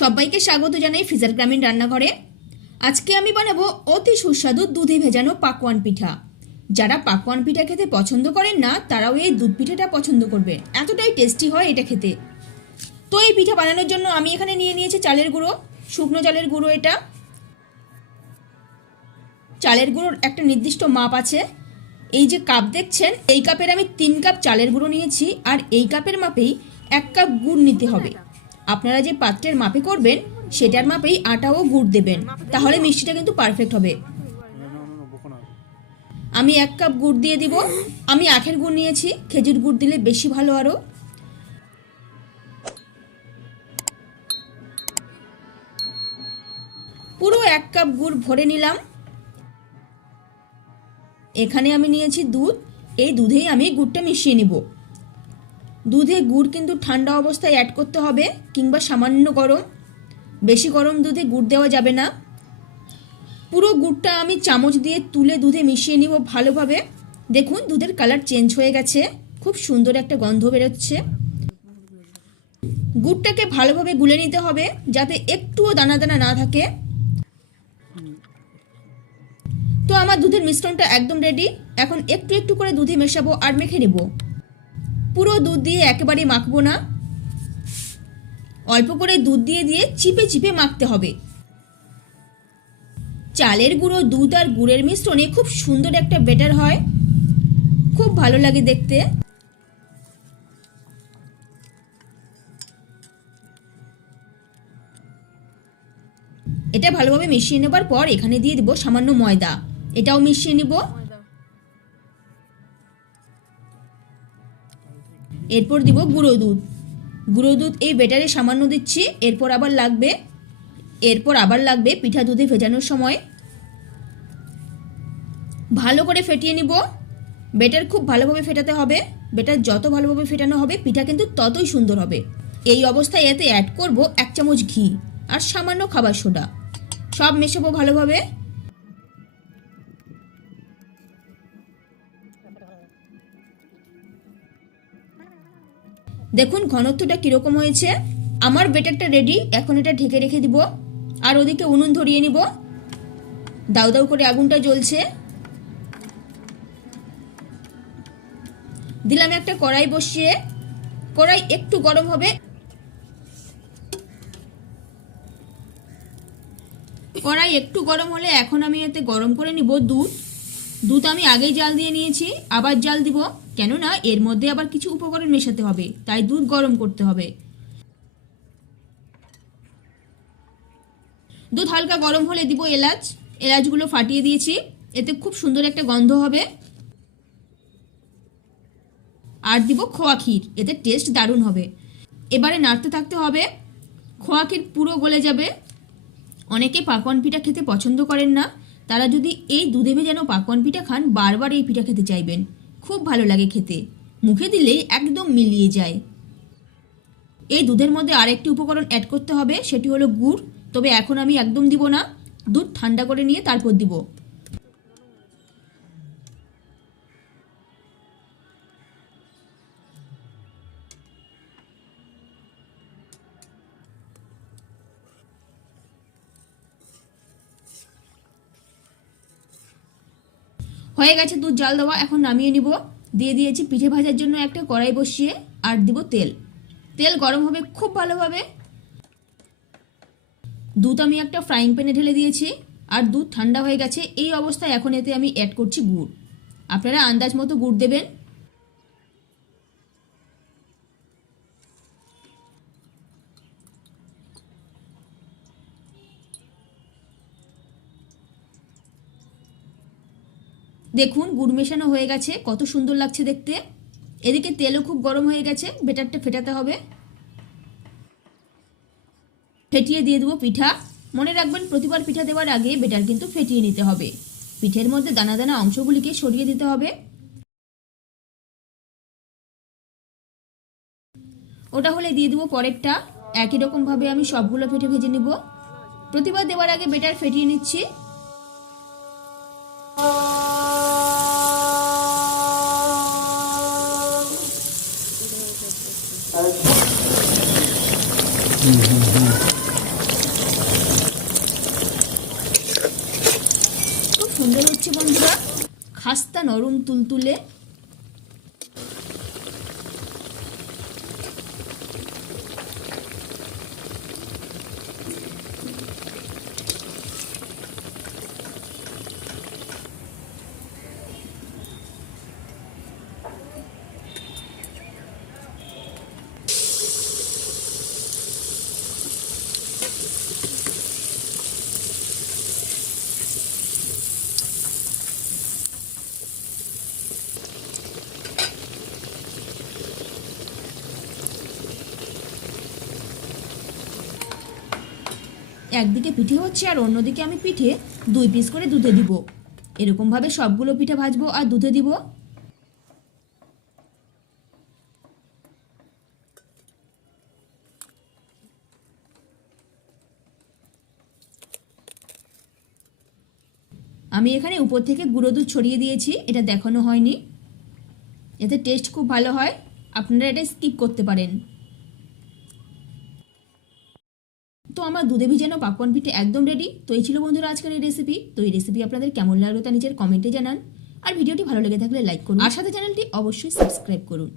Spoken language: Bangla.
সবাইকে স্বাগত জানাই ফিজার গ্রামীণ রান্নাঘরে। আজকে আমি বানাবো অতি সুস্বাদু দুধে ভেজানো পাকোয়ান পিঠা। যারা পাকোয়ান পিঠা খেতে পছন্দ করেন না তারাও এই দুধ পিঠাটা পছন্দ করবে, এতটাই টেস্টি হয় এটা খেতে। তো এই পিঠা বানানোর জন্য আমি এখানে নিয়ে নিয়েছি চালের গুঁড়ো, শুকনো চালের গুঁড়ো। এটা চালের গুঁড়োর একটা নির্দিষ্ট মাপ আছে। এই যে কাপ দেখছেন, এই কাপের আমি 3 কাপ চালের গুঁড়ো নিয়েছি, আর এই কাপের মাপেই 1 কাপ গুড় নিতে হবে। আপনারা যে পাত্রের মাপে করবেন সেটার মাপেই আটা ও গুড় দেবেন, তাহলে মিষ্টিটা কিন্তু পারফেক্ট হবে। আমি 1 কাপ গুড় দিয়ে দিব। আমি আখের গুড় নিয়েছি, খেজুর গুড় দিলে বেশি ভালো। আরও পুরো 1 কাপ গুড় ভরে নিলাম। এখানে আমি নিয়েছি দুধ, এই দুধেই আমি গুড়টা মিশিয়ে নিব। দুধে গুড় কিন্তু ঠান্ডা অবস্থায় অ্যাড করতে হবে, কিংবা সামান্য গরম। বেশি গরম দুধে গুড় দেওয়া যাবে না। পুরো গুড়টা আমি চামচ দিয়ে তুলে দুধে মিশিয়ে নিব ভালোভাবে। দেখুন দুধের কালার চেঞ্জ হয়ে গেছে, খুব সুন্দর একটা গন্ধ বেরোচ্ছে। গুড়টাকে ভালোভাবে গুলে নিতে হবে যাতে একটুও দানা দানা না থাকে। তো আমার দুধের মিশ্রণটা একদম রেডি। এখন একটু একটু করে দুধে মেশাবো আর মেখে নেব। পুরো দুধ দিয়ে একেবারে মাখবো না, অল্প করে দুধ দিয়ে দিয়ে চিপে চিপে মাখতে হবে। চালের গুঁড়ো, দুধ আর গুড়ের মিশ্রণে খুব সুন্দর একটা ব্যাটার হয়, খুব ভালো লাগে দেখতে। এটা ভালোভাবে মিশিয়ে নেবার পর এখানে দিয়ে দিব সামান্য ময়দা, এটাও মিশিয়ে নিব। এরপর দিব গুঁড়ো দুধ। গুঁড়ো দুধ এই ব্যাটারে সামান্য দিচ্ছি, এরপর আবার লাগবে পিঠা দুধে ভেজানোর সময়। ভালো করে ফেটিয়ে নিব। ব্যাটার খুব ভালোভাবে ফেটাতে হবে। ব্যাটার যত ভালোভাবে ফেটানো হবে পিঠা কিন্তু ততই সুন্দর হবে। এই অবস্থায় এতে অ্যাড করব 1 চামচ ঘি আর সামান্য খাবার সোডা। সব মেশাবো ভালোভাবে। দেখুন ঘনত্বটা কিরকম হয়েছে। আমার ব্যাটারটা রেডি, এখন এটা ঢেকে রেখে দিব। আর ওদিকে উনুন ধরিয়ে নিব। দাউ দাউ করে আগুনটা জ্বলছে। দিলাম একটা কড়াই বসিয়ে, কড়াই একটু গরম হবে। কড়াই একটু গরম হলে এখন আমি এতে গরম করে নিব দুধ। দুধ আমি আগেই জাল দিয়ে নিয়েছি, আবার জাল দিব, কেননা এর মধ্যে আবার কিছু উপকরণ মেশাতে হবে, তাই দুধ গরম করতে হবে। দুধ হালকা গরম হলে দিব এলাচ। এলাচগুলো ফাটিয়ে দিয়েছি, এতে খুব সুন্দর একটা গন্ধ হবে। আর দিব খোয়া ক্ষীর, এতে টেস্ট দারুণ হবে। এবারে নাড়তে থাকতে হবে, খোয়া ক্ষীর পুরো গলে যাবে। অনেকে পাকোয়ান পিঠা খেতে পছন্দ করেন না, তারা যদি এই দুধে ভেজানো পাকোয়ান পিঠা খান বারবার এই পিঠা খেতে চাইবেন। খুব ভালো লাগে খেতে, মুখে দিলেই একদম মিলিয়ে যায়। এই দুধের মধ্যে আরেকটি উপকরণ অ্যাড করতে হবে, সেটি হলো গুড়। তবে এখন আমি একদম দিব না, দুধ ঠান্ডা করে নিয়ে তারপর দিব। হয়ে গেছে দুধ জাল দেওয়া, এখন নামিয়ে নিব। দিয়ে দিয়েছি পিঠে ভাজার জন্য একটা কড়াই বসিয়ে, আর দিব তেল। তেল গরম হবে খুব ভালোভাবে। দুধ আমি একটা ফ্রাইং প্যানে ঢেলে দিয়েছি, আর দুধ ঠান্ডা হয়ে গেছে। এই অবস্থায় এখন এতে আমি অ্যাড করছি গুড়। আপনারা আন্দাজ মতো গুড় দেবেন। দেখুন গুড় মেশানো হয়ে গেছে, কত সুন্দর লাগছে দেখতে। এদিকে তেলও খুব গরম হয়ে গেছে, ব্যাটারটা ফেটাতে হবে। ফেটিয়ে দিয়ে দেবো পিঠা। মনে রাখবেন প্রতিবার পিঠা দেওয়ার আগে ব্যাটার কিন্তু ফেটিয়ে নিতে হবে। পিঠের মধ্যে দানা দানা অংশগুলিকে সরিয়ে দিতে হবে। ওটা হলে দিয়ে দেবো পরেরটা। একই রকম ভাবে আমি সবগুলো পিঠে ভেজে নিব। প্রতিবার দেওয়ার আগে ব্যাটার ফেটিয়ে নিচ্ছি। নরম তুলতুলে। একদিকে পিঠে হচ্ছে আর অন্যদিকে আমি পিঠে 2 পিস করে দুধে দিব। এরকমভাবে সবগুলো পিঠে ভাজবো আর দুধে দিব। আমি এখানে উপর থেকে গুঁড়ো দুধ ছড়িয়ে দিয়েছি, এটা দেখানো হয়নি। এতে টেস্ট খুব ভালো হয়, আপনারা এটা স্কিপ করতে পারেন। তো আমার দুধে ভিজানো পাকন পিঠে একদম রেডি। তো এই ছিল বন্ধুরা আজকের এই রেসিপি। তো এই রেসিপি আপনাদের কেমন লাগলো তা নিজের কমেন্টে জানান। আর ভিডিওটি ভালো লেগে থাকলে লাইক করুন আর সাথে চ্যানেলটি অবশ্যই সাবস্ক্রাইব করুন।